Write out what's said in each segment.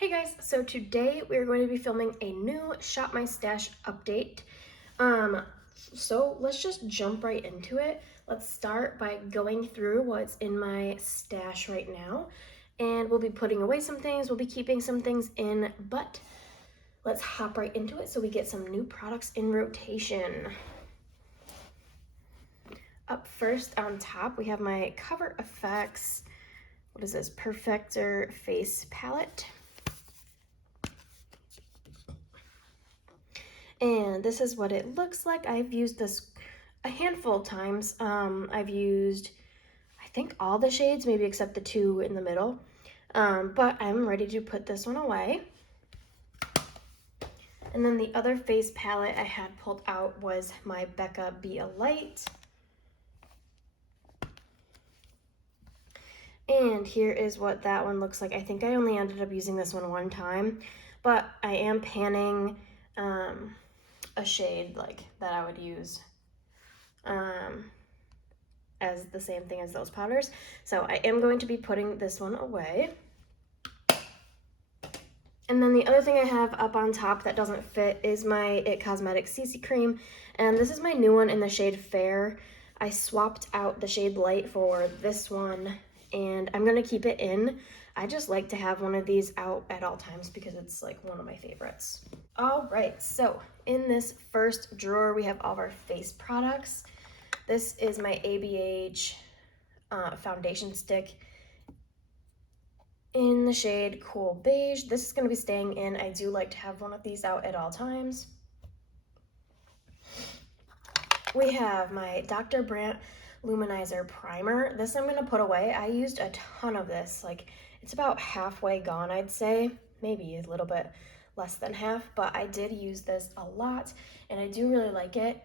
Hey guys, so today we're going to be filming a new Shop My Stash update. So let's just jump right into it. Let's start by going through what's in my stash right now. And we'll be putting away some things, we'll be keeping some things in, but let's hop right into it so we get some new products in rotation. Up first on top, we have my Cover FX, what is this, Perfector Face Palette. And this is what it looks like. I've used this a handful of times. I've used, I think, all the shades, maybe except the two in the middle. But I'm ready to put this one away. And then the other face palette I had pulled out was my Becca Be a Light. And here is what that one looks like. I think I only ended up using this one time, but I am panning a shade like that I would use as the same thing as those powders. So I am going to be putting this one away. And then the other thing I have up on top that doesn't fit is my IT Cosmetics CC Cream. And this is my new one in the shade Fair. I swapped out the shade Light for this one, and I'm gonna keep it in. I just like to have one of these out at all times because it's like one of my favorites. All right, so in this first drawer, we have all of our face products. This is my ABH foundation stick in the shade Cool Beige. This is gonna be staying in. I do like to have one of these out at all times. We have my Dr. Brandt Luminizer Primer. This I'm gonna put away. I used a ton of this. Like, it's about halfway gone, I'd say. Maybe a little bit less than half, but I did use this a lot, and I do really like it.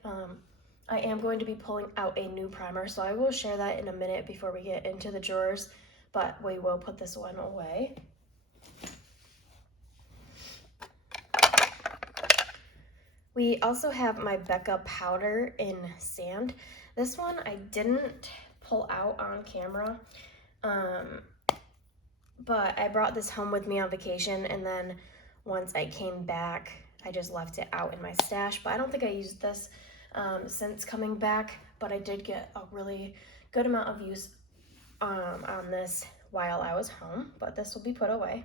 I am going to be pulling out a new primer, so I will share that in a minute before we get into the drawers, but we will put this one away. We also have my Becca powder in Sand. This one I didn't pull out on camera, but I brought this home with me on vacation, and then once I came back, I just left it out in my stash. But I don't think I used this since coming back, but I did get a really good amount of use on this while I was home, but this will be put away.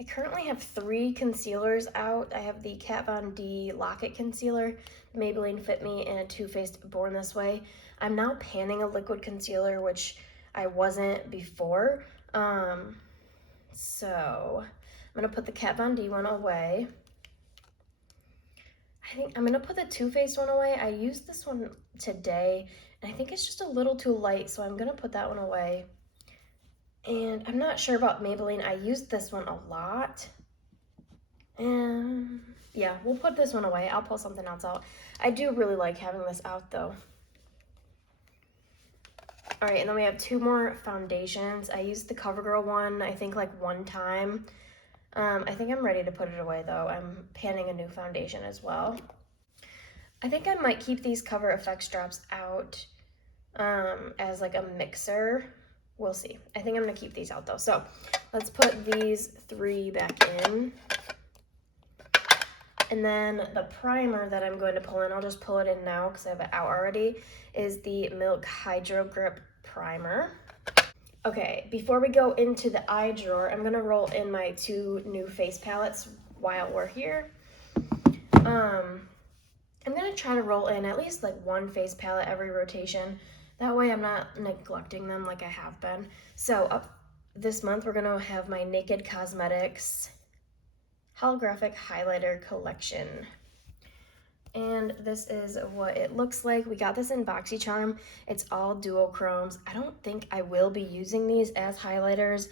I currently have 3 concealers out. I have the Kat Von D Lock-It Concealer, Maybelline Fit Me, and a Too Faced Born This Way. I'm now panning a liquid concealer, which I wasn't before. So I'm gonna put the Kat Von D one away. I think I'm gonna put the Too Faced one away. I used this one today, and I think it's just a little too light, so I'm gonna put that one away. And I'm not sure about Maybelline. I used this one a lot. And yeah, we'll put this one away. I'll pull something else out. I do really like having this out though. All right, and then we have 2 more foundations. I used the CoverGirl one, I think like one time. I think I'm ready to put it away though. I'm panning a new foundation as well. I think I might keep these Cover FX drops out as like a mixer. We'll see. I think I'm gonna keep these out though. So let's put these 3 back in. And then the primer that I'm going to pull in, I'll just pull it in now because I have it out already, is the Milk Hydro Grip Primer. Okay, before we go into the eye drawer, I'm gonna roll in my 2 new face palettes while we're here. I'm gonna try to roll in at least like 1 face palette every rotation. That way I'm not neglecting them like I have been. So this month we're gonna have my Naked Cosmetics Holographic Highlighter Collection. And this is what it looks like. We got this in BoxyCharm. It's all duochromes. I don't think I will be using these as highlighters.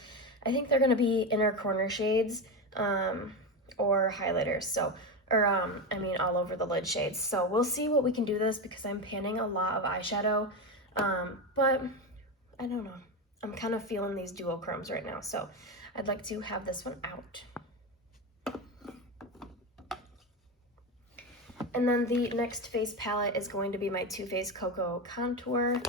I think they're gonna be inner corner shades or highlighters. So, I mean all over the lid shades. So we'll see what we can do this because I'm panning a lot of eyeshadow. But I don't know. I'm kind of feeling these duochromes right now. So I'd like to have this one out. And then the next face palette is going to be my Too Faced Cocoa Contour.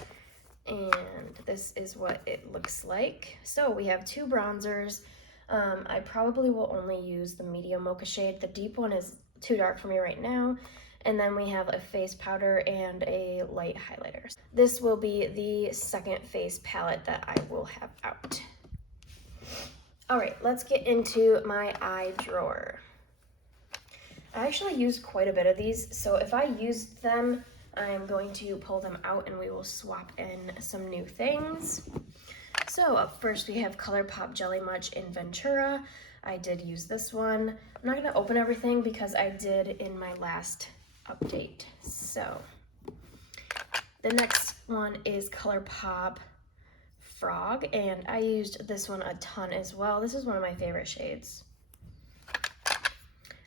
And this is what it looks like. So we have 2 bronzers, I probably will only use the medium mocha shade. The deep one is too dark for me right now. And then we have a face powder and a light highlighter. This will be the second face palette that I will have out. All right, let's get into my eye drawer. I actually used quite a bit of these, so if I used them, I'm going to pull them out and we will swap in some new things. So up first we have ColourPop Jelly Much in Ventura. I did use this one. I'm not gonna open everything because I did in my last update. So the next one is ColourPop Frog, and I used this one a ton as well. This is one of my favorite shades.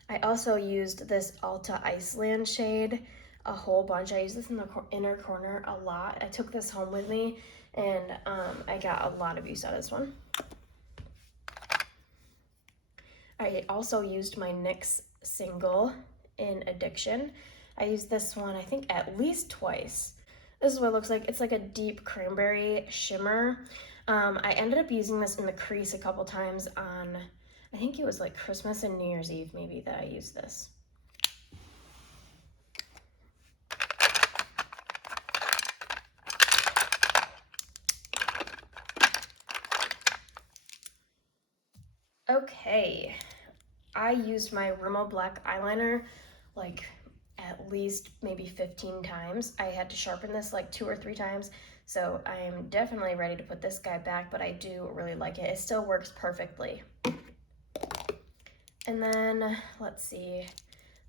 I also used this Alta Iceland shade a whole bunch. I used this in the inner corner a lot. I took this home with me and I got a lot of use out of this one. I also used my NYX single in Addiction. I used this one I think at least twice. This is what it looks like. It's like a deep cranberry shimmer. I ended up using this in the crease a couple times on, I think it was like Christmas and New Year's Eve maybe that I used this. Okay, I used my Rimmel Black eyeliner like at least maybe 15 times. I had to sharpen this like 2 or 3 times, so I'm definitely ready to put this guy back, but I do really like it. It still works perfectly. And then let's see,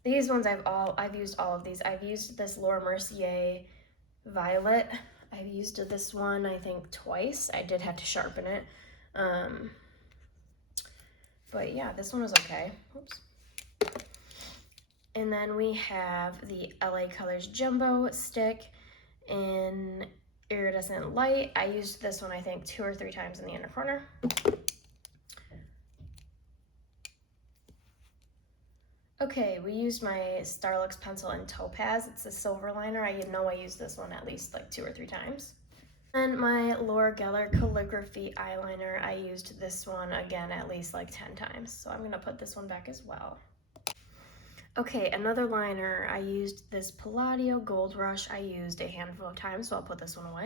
these ones I've used all of these. I've used this Laura Mercier Violet. I've used this one I think twice. I did have to sharpen it. But yeah, this one was okay. Oops. And then we have the LA Colors Jumbo Stick in Iridescent Light. I used this one I think 2 or 3 times in the inner corner. Okay, we used my Starlux pencil in Topaz. It's a silver liner. I know I used this one at least like 2 or 3 times. And my Laura Geller Calligraphy eyeliner, I used this one again at least like 10 times. So I'm gonna put this one back as well. Okay, another liner, I used this Palladio Gold Rush. I used a handful of times, so I'll put this one away.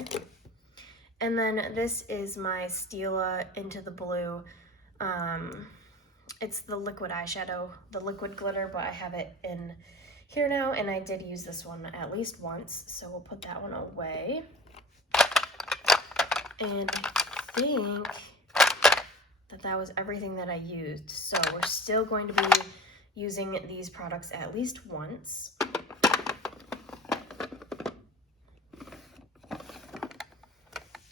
And then this is my Stila Into the Blue. It's the liquid eyeshadow, the liquid glitter, but I have it in here now, and I did use this one at least once, so we'll put that one away. And I think that was everything that I used. So we're still going to be using these products at least once.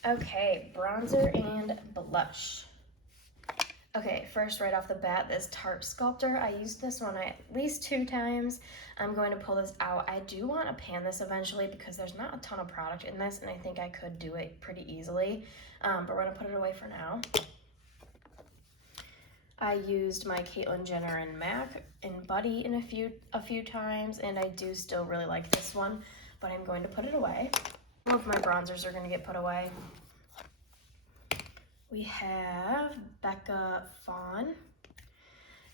Okay, bronzer and blush. Okay, first right off the bat, this Tarte Sculptor. I used this one at least 2 times. I'm going to pull this out. I do want to pan this eventually because there's not a ton of product in this, and I think I could do it pretty easily, but we're going to put it away for now. I used my Caitlyn Jenner and MAC in Buddy in a few times, and I do still really like this one, but I'm going to put it away. All of my bronzers are going to get put away. We have Becca Fawn,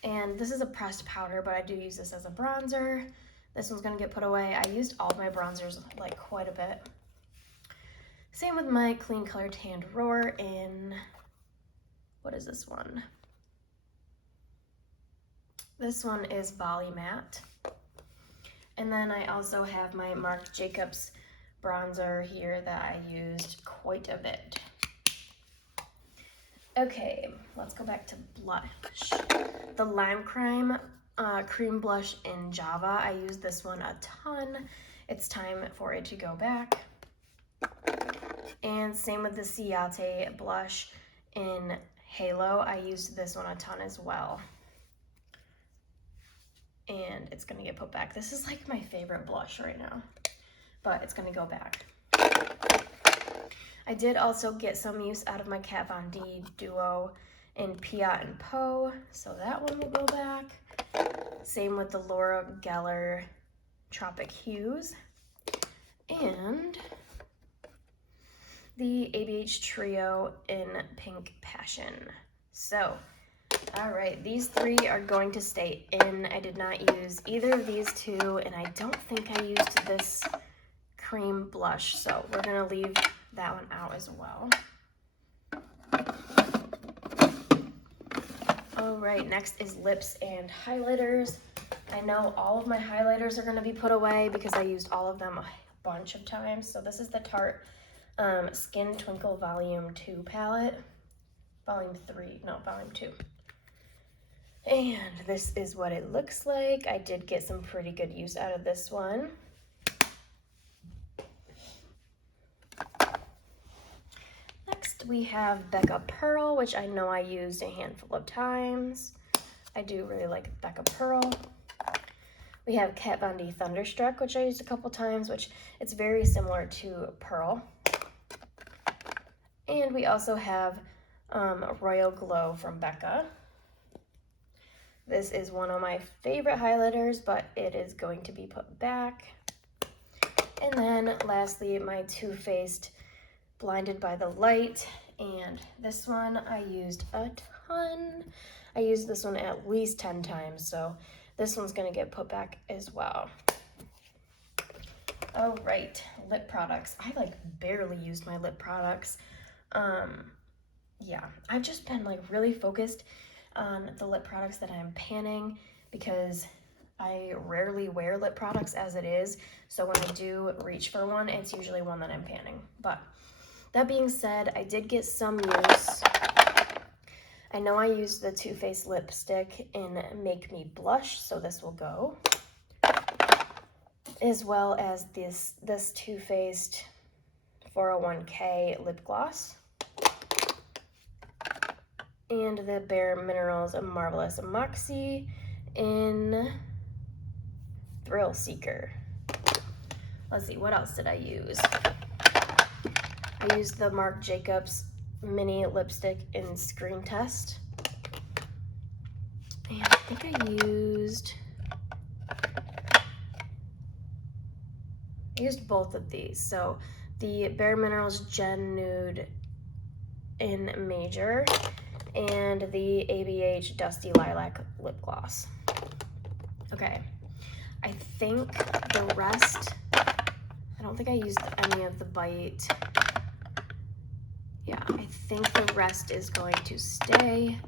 and this is a pressed powder, but I do use this as a bronzer. This one's gonna get put away. I used all of my bronzers like quite a bit. Same with my Clean Color Tanned Roar in, what is this one? This one is Bali Matte. And then I also have my Marc Jacobs bronzer here that I used quite a bit. Okay, let's go back to blush. The Lime Crime Cream Blush in Java. I used this one a ton. It's time for it to go back. And same with the Ciate blush in Halo. I used this one a ton as well. And it's gonna get put back. This is like my favorite blush right now, but it's gonna go back. I did also get some use out of my Kat Von D duo in Piat and Poe, so that one will go back. Same with the Laura Geller Tropic Hues. And the ABH Trio in Pink Passion. So All right, these three are going to stay in. I did not use either of these two, and I don't think I used this cream blush, so we're gonna leave that one out as well. All right, next is lips and highlighters. I know all of my highlighters are gonna be put away because I used all of them a bunch of times. So this is the Tarte Skin Twinkle Volume 2 palette. Volume 2. And this is what it looks like. I did get some pretty good use out of this one. Next we have Becca Pearl, which I know I used a handful of times. I do really like Becca Pearl. We have Kat Von D Thunderstruck, which I used a couple times, which it's very similar to Pearl. And we also have Royal Glow from Becca. This is one of my favorite highlighters, but it is going to be put back. And then lastly, my Too Faced Blinded by the Light. And this one I used a ton. I used this one at least 10 times, so this one's gonna get put back as well. All right, lip products. I like barely used my lip products. Yeah, I've just been like really focused on the lip products that I'm panning because I rarely wear lip products as it is. So when I do reach for one, it's usually one that I'm panning. But that being said, I did get some use. I know I used the Too Faced lipstick in Make Me Blush, so this will go. As well as this Too Faced 401k lip gloss. And the Bare Minerals Marvelous Moxie in Thrill Seeker. Let's see, what else did I use? I used the Marc Jacobs mini lipstick in Screen Test. And I think I used both of these. So the Bare Minerals Gen Nude in Major and the ABH Dusty Lilac Lip Gloss. Okay, I think the rest, I don't think I used any of the Bite. Yeah, I think the rest is going to stay.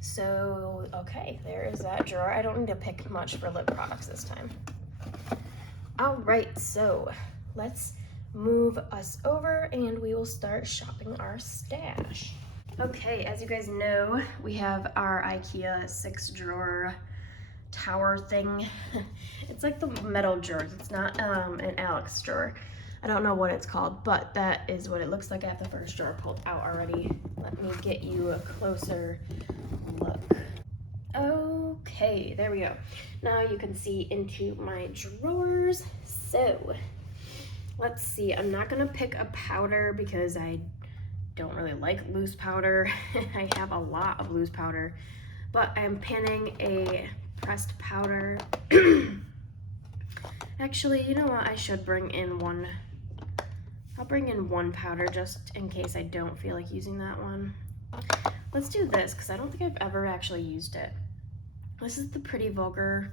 So, okay, there is that drawer. I don't need to pick much for lip products this time. All right, so let's move us over and we will start shopping our stash. Okay, as you guys know, we have our IKEA 6-drawer tower thing. It's like the metal drawers. It's not an Alex drawer. I don't know what it's called, but that is what it looks like. I have the first drawer pulled out already. Let me get you a closer look. Okay, there we go. Now you can see into my drawers. So, let's see. I'm not gonna pick a powder because I don't really like loose powder. I have a lot of loose powder, but I'm panning a pressed powder. Actually, you know what? I should bring in one. I'll bring in one powder just in case I don't feel like using that one. Let's do this because I don't think I've ever actually used it. This is the Pretty Vulgar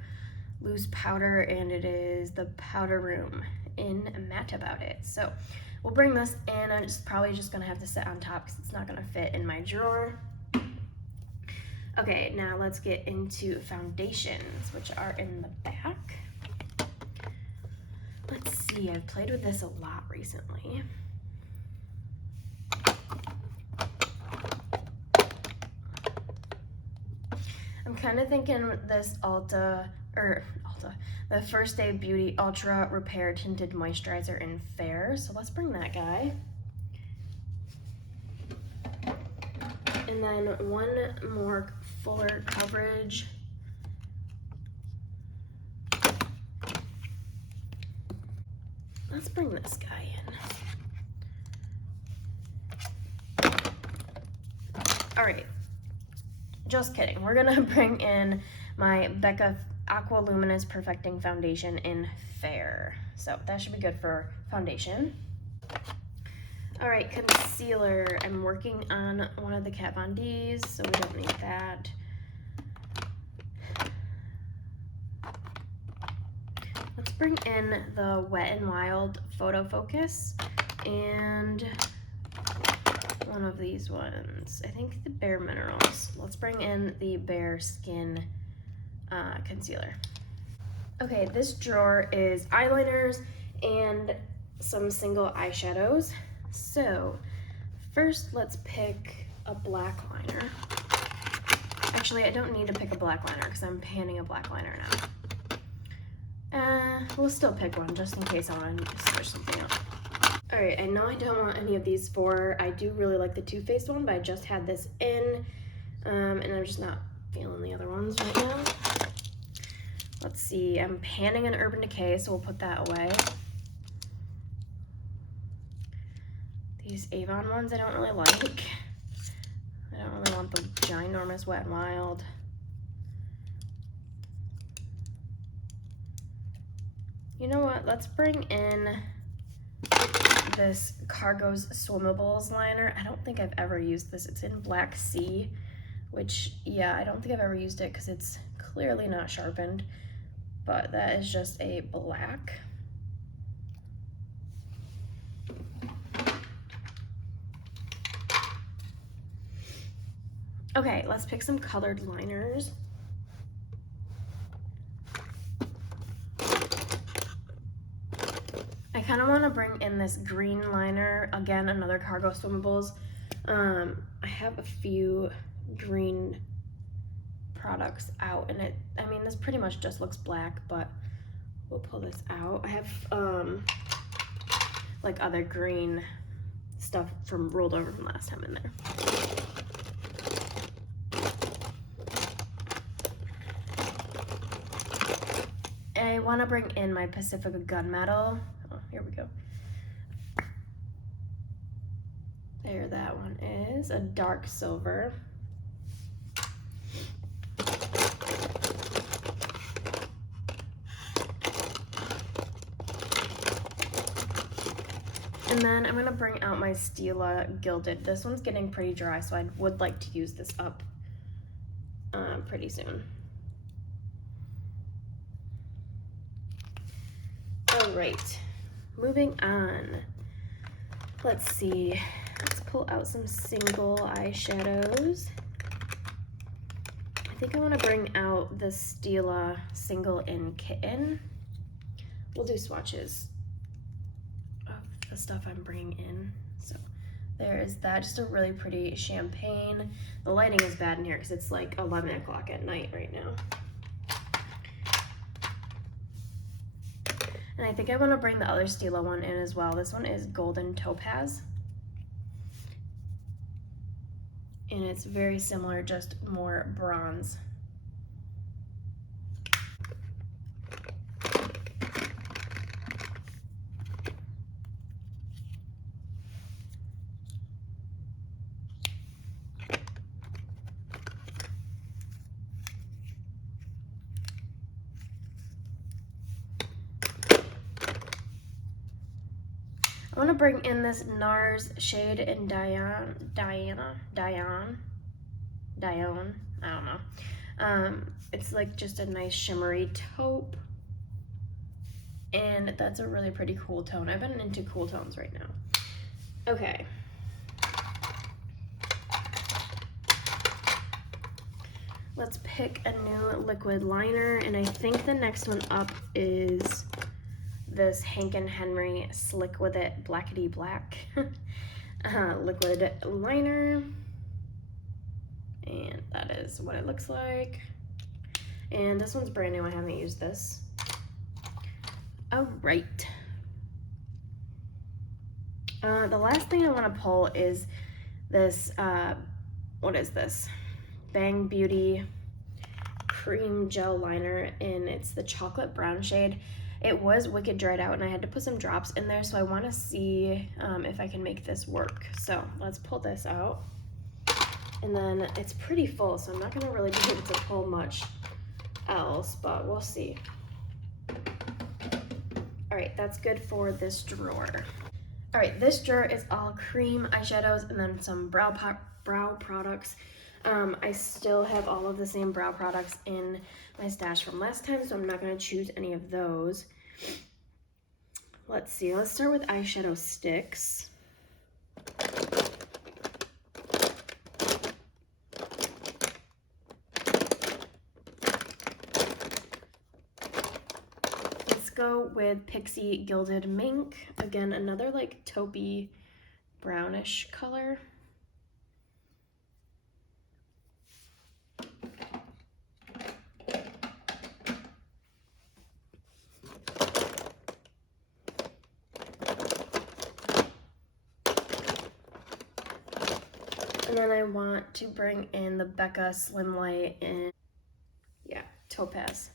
loose powder and it is the Powder Room in Matte About It. So we'll bring this in. I'm probably just gonna have to sit on top because it's not gonna fit in my drawer. Okay, now let's get into foundations, which are in the back. Let's see, I've played with this a lot recently. I'm kind of thinking this the First Day Beauty Ultra Repair Tinted Moisturizer in Fair. So let's bring that guy. And then one more fuller coverage. Let's bring this guy in. All right, just kidding. We're gonna bring in my Becca Aqua Luminous Perfecting Foundation in Fair. So that should be good for foundation. All right, concealer. I'm working on one of the Kat Von D's, so we don't need that. Let's bring in the Wet n Wild Photo Focus and one of these ones. I think the Bare Minerals. Let's bring in the Bare Skin concealer. Okay, this drawer is eyeliners and some single eyeshadows. So first let's pick a black liner. Actually, I don't need to pick a black liner because I'm panning a black liner now. We'll still pick one just in case I want to switch something up. All right, I know I don't want any of these four. I do really like the Too Faced one, but I just had this in, and I'm just not feeling the other ones right now. Let's see, I'm panning an Urban Decay, so we'll put that away. These Avon ones I don't really like. I don't really want the ginormous Wet n Wild. You know what, let's bring in this Cargo's Swimmables liner. I don't think I've ever used this. It's in Black Sea, which, yeah, I don't think I've ever used it because it's clearly not sharpened, but that is just a black. Okay, let's pick some colored liners. I kind of want to bring in this green liner. Again, another Cargo Swimmables. I have a few green products out, and I mean, this pretty much just looks black, but we'll pull this out. I have like other green stuff from rolled over from last time in there. I want to bring in my Pacifica Gunmetal. Oh, here we go. There, that one is a dark silver. And then I'm gonna bring out my Stila Gilded. This one's getting pretty dry, so I would like to use this up pretty soon. All right, moving on. Let's see, let's pull out some single eyeshadows. I think I wanna bring out the Stila Single in Kitten. We'll do swatches of the stuff I'm bringing in. So there is that, just a really pretty champagne. The lighting is bad in here because it's like 11 o'clock at night right now. And I think I want to bring the other Stila one in as well. This one is Golden Topaz. And it's very similar, just more bronze. I want to bring in this NARS shade in Diane, I don't know. It's like just a nice shimmery taupe, and that's a really pretty cool tone. I've been into cool tones right now. Okay. Let's pick a new liquid liner, and I think the next one up is this Hank & Henry Slick With It Blackety Black liquid liner. And that is what it looks like. And this one's brand new, I haven't used this. All right. The last thing I want to pull is this, what is this? Bang Beauty Cream Gel Liner, and it's the chocolate brown shade. It was wicked dried out and I had to put some drops in there, so I want to see if I can make this work. So let's pull this out. And then it's pretty full, so I'm not going to really be able to pull much else, but we'll see. All right, that's good for this drawer. All right, this drawer is all cream eyeshadows and then some brow products. I still have all of the same brow products in my stash from last time, so I'm not gonna choose any of those. Let's see, let's start with eyeshadow sticks. Let's go with Pixie Gilded Mink. Again, another like taupey brownish color. And then I want to bring in the Becca Slim Light in, yeah, topaz.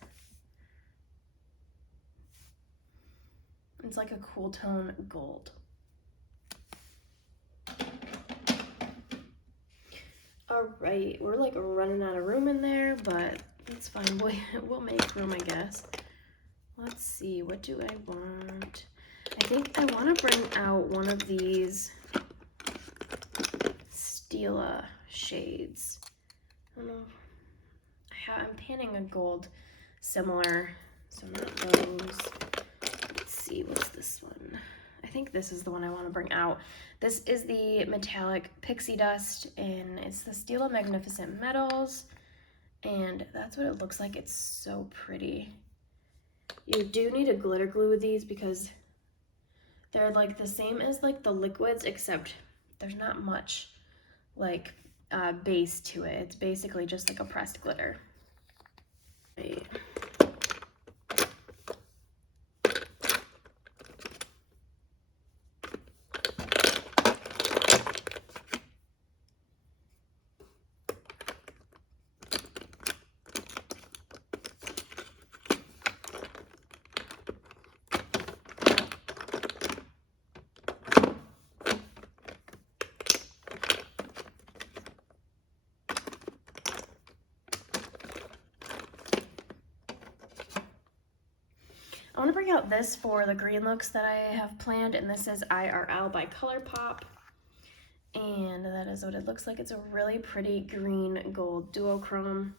It's like a cool tone gold. All right, we're like running out of room in there, but it's fine. We'll make room, I guess. Let's see, what do I want? I think I want to bring out one of these Stila shades. I don't know. I'm panning a gold similar, so not those. Let's see, what's this one? I think this is the one I want to bring out. This is the metallic pixie dust, and it's the Stila Magnificent Metals, and that's what it looks like. It's so pretty. You do need a glitter glue with these because they're like the same as like the liquids, except there's not much like base to it. It's basically just like a pressed glitter. Right. I want to bring out this for the green looks that I have planned, and this is IRL by ColourPop. And that is what it looks like. It's a really pretty green gold duochrome.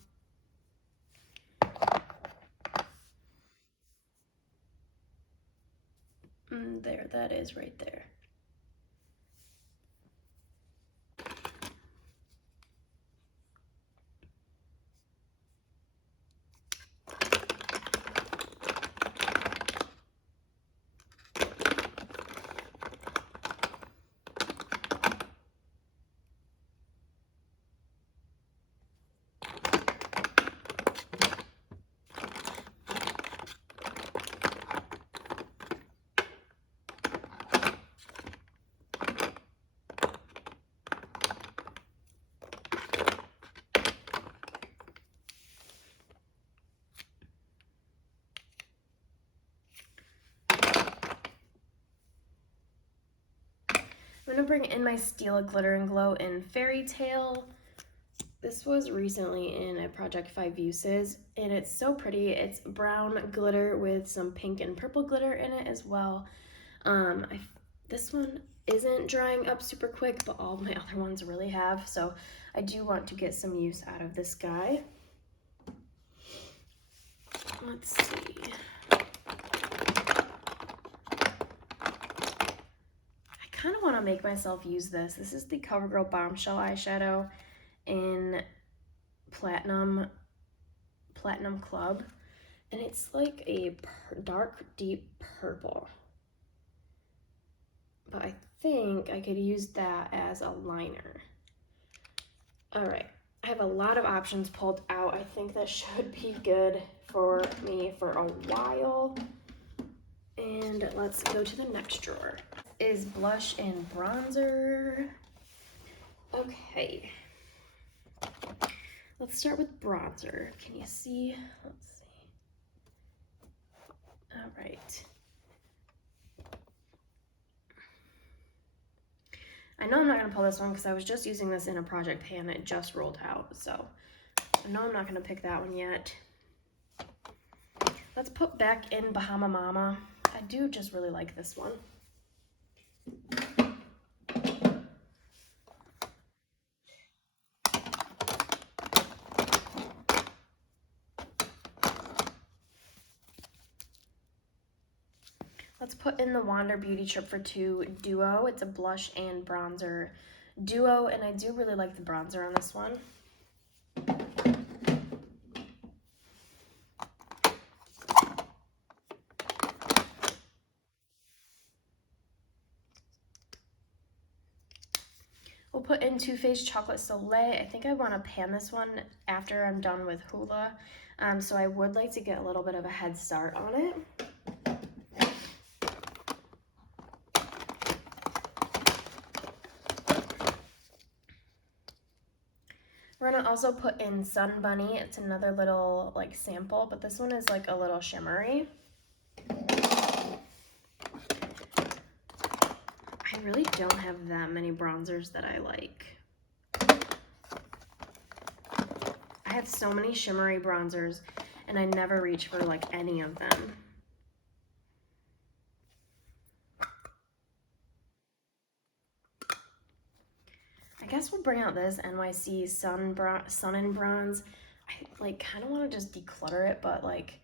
There, that is right there. I'm gonna bring in my Stila Glitter and Glow in Fairy Tale. This was recently in a Project 5 Uses, and it's so pretty. It's brown glitter with some pink and purple glitter in it as well. This one isn't drying up super quick, but all my other ones really have, so I do want to get some use out of this guy. Let's see. I kind of want to make myself use this. This is the CoverGirl Bombshell eyeshadow in Platinum Club, and it's like a dark, deep purple. But I think I could use that as a liner. All right, I have a lot of options pulled out. I think that should be good for me for a while. And let's go to the next drawer. Is blush and bronzer. Okay. Let's start with bronzer. Can you see? Let's see. All right. I know I'm not gonna pull this one because I was just using this in a project pan. It just rolled out, so I know I'm not gonna pick that one yet. Let's put back in Bahama Mama. I do just really like this one. Let's put in the Wander Beauty Trip for Two Duo. It's a blush and bronzer duo, and I do really like the bronzer on this one. We'll put in Too Faced Chocolate Soleil. I think I want to pan this one after I'm done with Hoola, so I would like to get a little bit of a head start on it. We're gonna also put in Sun Bunny. It's another little like sample, but this one is like a little shimmery. I really don't have that many bronzers that I like. I have so many shimmery bronzers and I never reach for like any of them. I guess we'll bring out this NYC Sun and Bronze. I like kind of want to just declutter it, but like,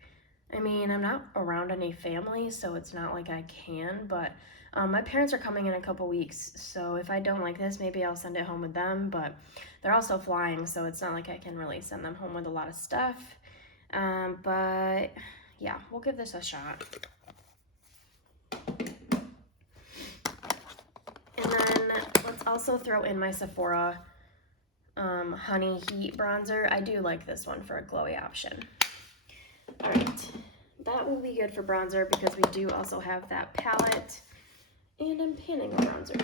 I mean, I'm not around any family, so it's not like I can, but my parents are coming in a couple weeks, so if I don't like this, maybe I'll send it home with them, but they're also flying, so it's not like I can really send them home with a lot of stuff. But yeah, we'll give this a shot. And then let's also throw in my Sephora Honey Heat Bronzer. I do like this one for a glowy option. All right, that will be good for bronzer because we do also have that palette, and I'm panning the bronzer.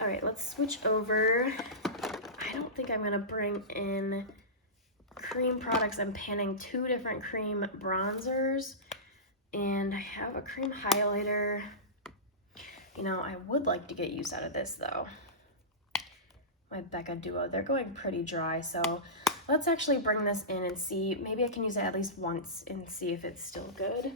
All right, let's switch over. I don't think I'm gonna bring in cream products. I'm panning two different cream bronzers, and I have a cream highlighter. You know, I would like to get use out of this though. My Becca Duo, they're going pretty dry, so let's actually bring this in and see. Maybe I can use it at least once and see if it's still good.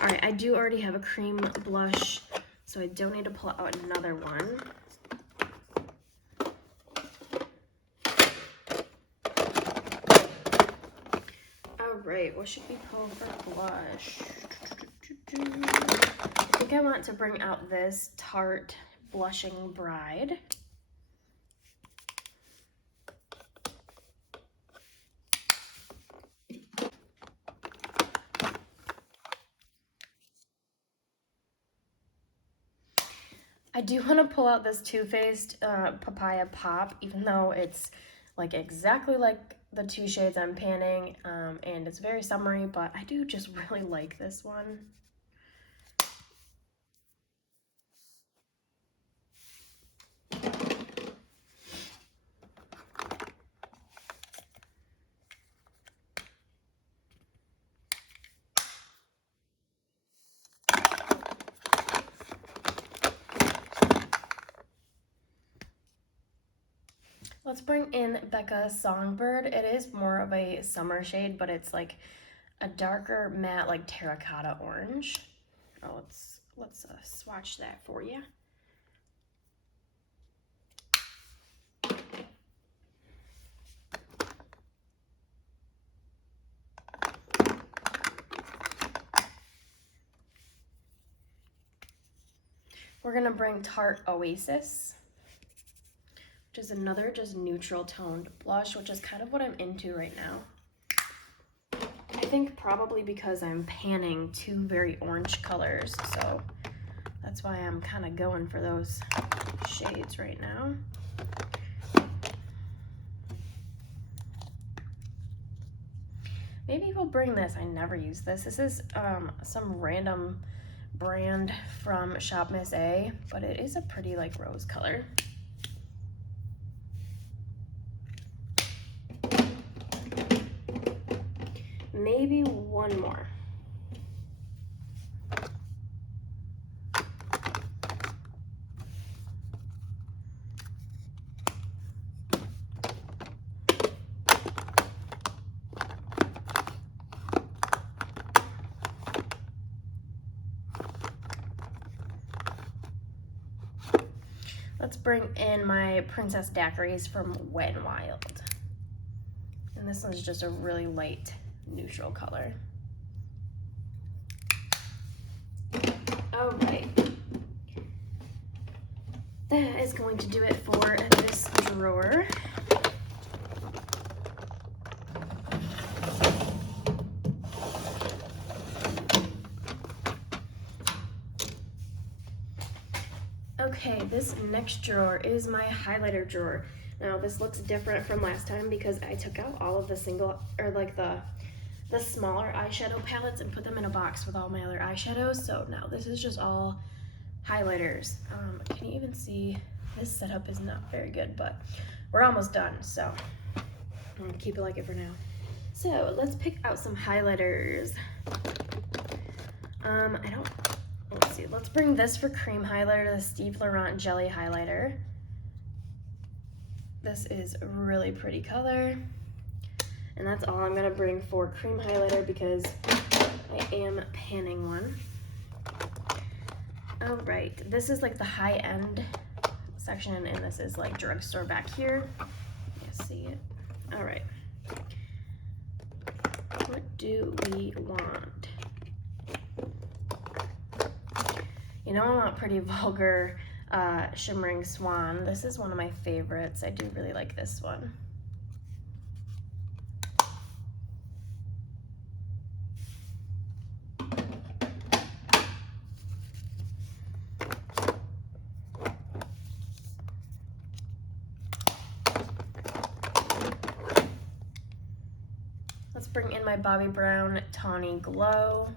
All right, I do already have a cream blush, so I don't need to pull out another one. All right, what should we pull for blush? I think I want to bring out this Tarte Blushing Bride. I do want to pull out this Too Faced Papaya Pop, even though it's like exactly like the two shades I'm panning, and it's very summery, but I do just really like this one. Let's bring in Becca Songbird. It is more of a summer shade, but it's like a darker matte, like terracotta orange. Oh, let's swatch that for you. We're gonna bring Tarte Oasis, which is another just neutral toned blush, which is kind of what I'm into right now. I think probably because I'm panning two very orange colors, so that's why I'm kind of going for those shades right now. Maybe we'll bring this. I never use this. This is some random brand from Shop Miss A, but it is a pretty like rose color. Maybe one more. let's bring in my Princess Daiquiris from Wet n Wild. And this one's just a really light neutral color. All right. That is going to do it for this drawer. Okay, this next drawer is my highlighter drawer. Now this looks different from last time because I took out all of the single, or like the smaller eyeshadow palettes and put them in a box with all my other eyeshadows. So now this is just all highlighters. Can you even see? This setup is not very good, but we're almost done, so I'm gonna keep it like it for now. So let's pick out some highlighters. Let's see, let's bring this for cream highlighter, the Steve Laurent Jelly Highlighter. This is a really pretty color. And that's all I'm gonna bring for cream highlighter because I am panning one. All right, this is like the high-end section, and this is like drugstore back here. You see it? All right. What do we want? You know, I want Pretty Vulgar Shimmering Swan. This is one of my favorites. I do really like this one. Let's bring in my Bobbi Brown Tawny Glow,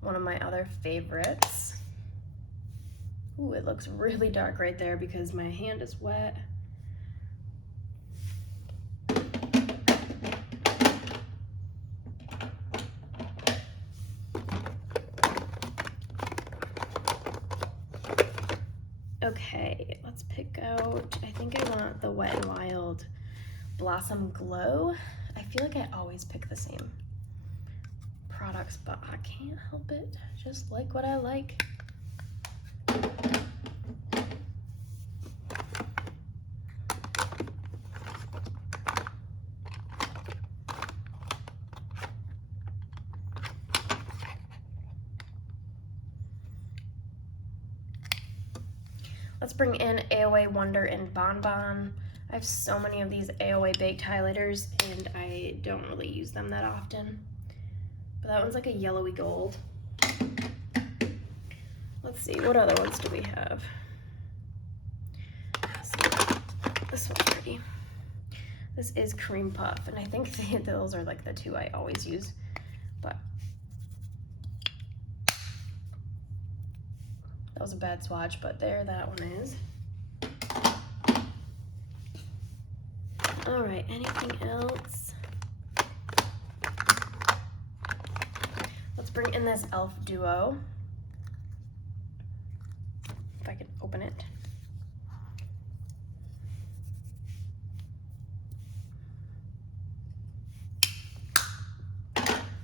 one of my other favorites. Ooh, it looks really dark right there because my hand is wet. Okay, let's pick out, I think I want the Wet n Wild Blossom Glow. I feel like I always pick the same products, but I can't help it. Just like what I like. Let's bring in AOA Wonder and Bon Bon. I have so many of these AOA baked highlighters and I don't really use them that often. But that one's like a yellowy gold. Let's see, what other ones do we have? This one's pretty. This is Cream Puff, and I think those are like the two I always use. But that was a bad swatch, but there that one is. All right, anything else? Let's bring in this e.l.f. Duo. If I can open it.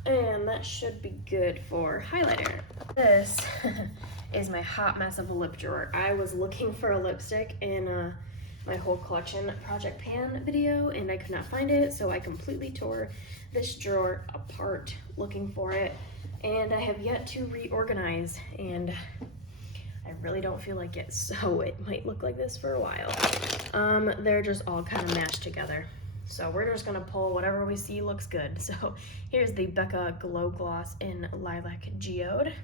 And that should be good for highlighter. This is my hot mess of a lip drawer. I was looking for a lipstick in my whole collection Project Pan video and I could not find it, so I completely tore this drawer apart looking for it, and I have yet to reorganize, and I really don't feel like it, so it might look like this for a while. They're just all kind of mashed together. So we're just gonna pull whatever we see looks good. So here's the Becca Glow Gloss in Lilac Geode.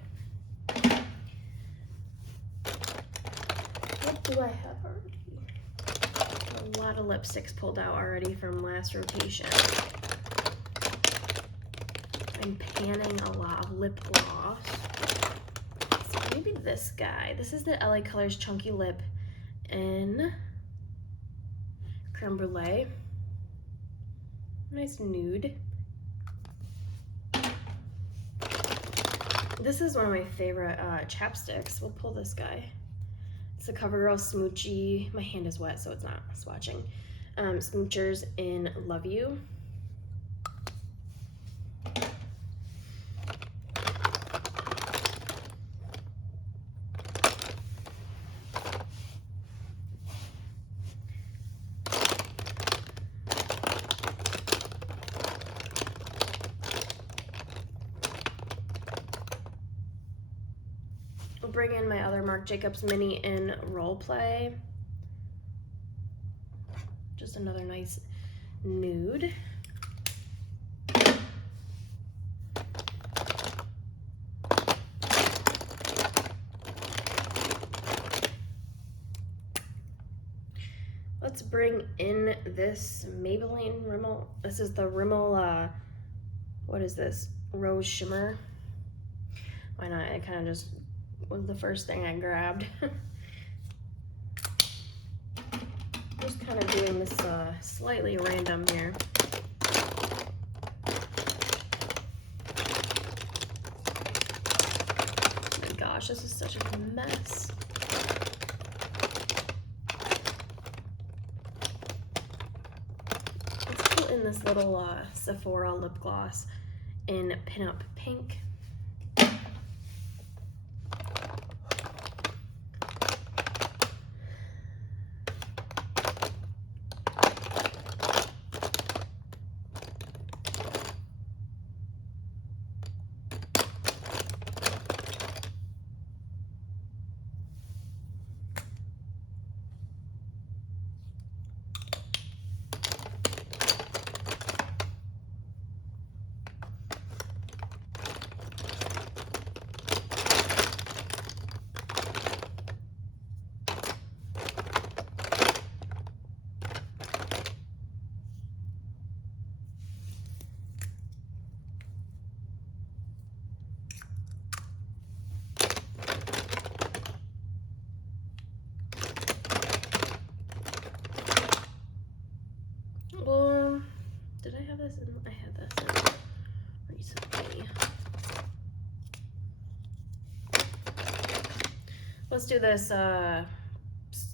What do I have already? A lot of lipsticks pulled out already from last rotation. I'm panning a lot of lip gloss. So maybe this guy. This is the LA Colors Chunky Lip in Creme Brulee. Nice nude. This is one of my favorite chapsticks. We'll pull this guy. It's a CoverGirl Smoochie. My hand is wet, so it's not swatching. Smoochers in Love You. bring in my other Marc Jacobs mini in Role Play. Just another nice nude. Let's bring in this Maybelline Rimmel. This is the Rimmel, what is this? Rose Shimmer. Why not? It kind of just was the first thing I grabbed. Just kind of doing this slightly random here. Oh my gosh, this is such a mess. In this little Sephora lip gloss in Pinup Pink. Did I have this in? I had this in recently. Let's do this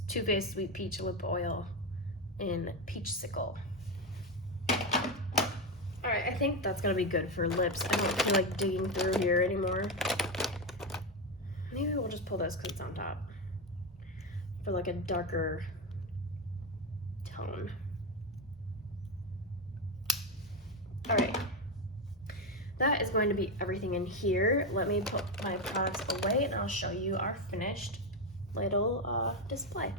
Too Faced Sweet Peach Lip Oil in Peach Sickle. Alright, I think that's gonna be good for lips. I don't feel like digging through here anymore. Maybe we'll just pull this because it's on top for like a darker tone. All right, that is going to be everything in here. Let me put my products away and I'll show you our finished little display.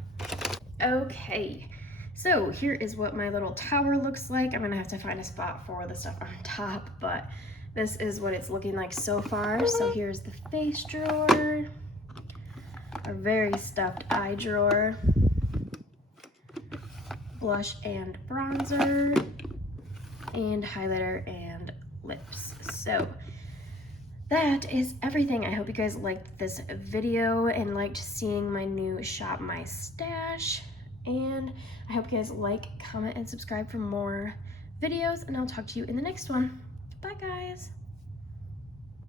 Okay, so here is what my little tower looks like. I'm gonna have to find a spot for the stuff on top, but this is what it's looking like so far. So here's the face drawer, a very stuffed eye drawer, blush and bronzer, and highlighter and lips. So that is everything. I hope you guys liked this video and liked seeing my new Shop My Stash. And I hope you guys like, comment, and subscribe for more videos, and I'll talk to you in the next one. Bye, guys.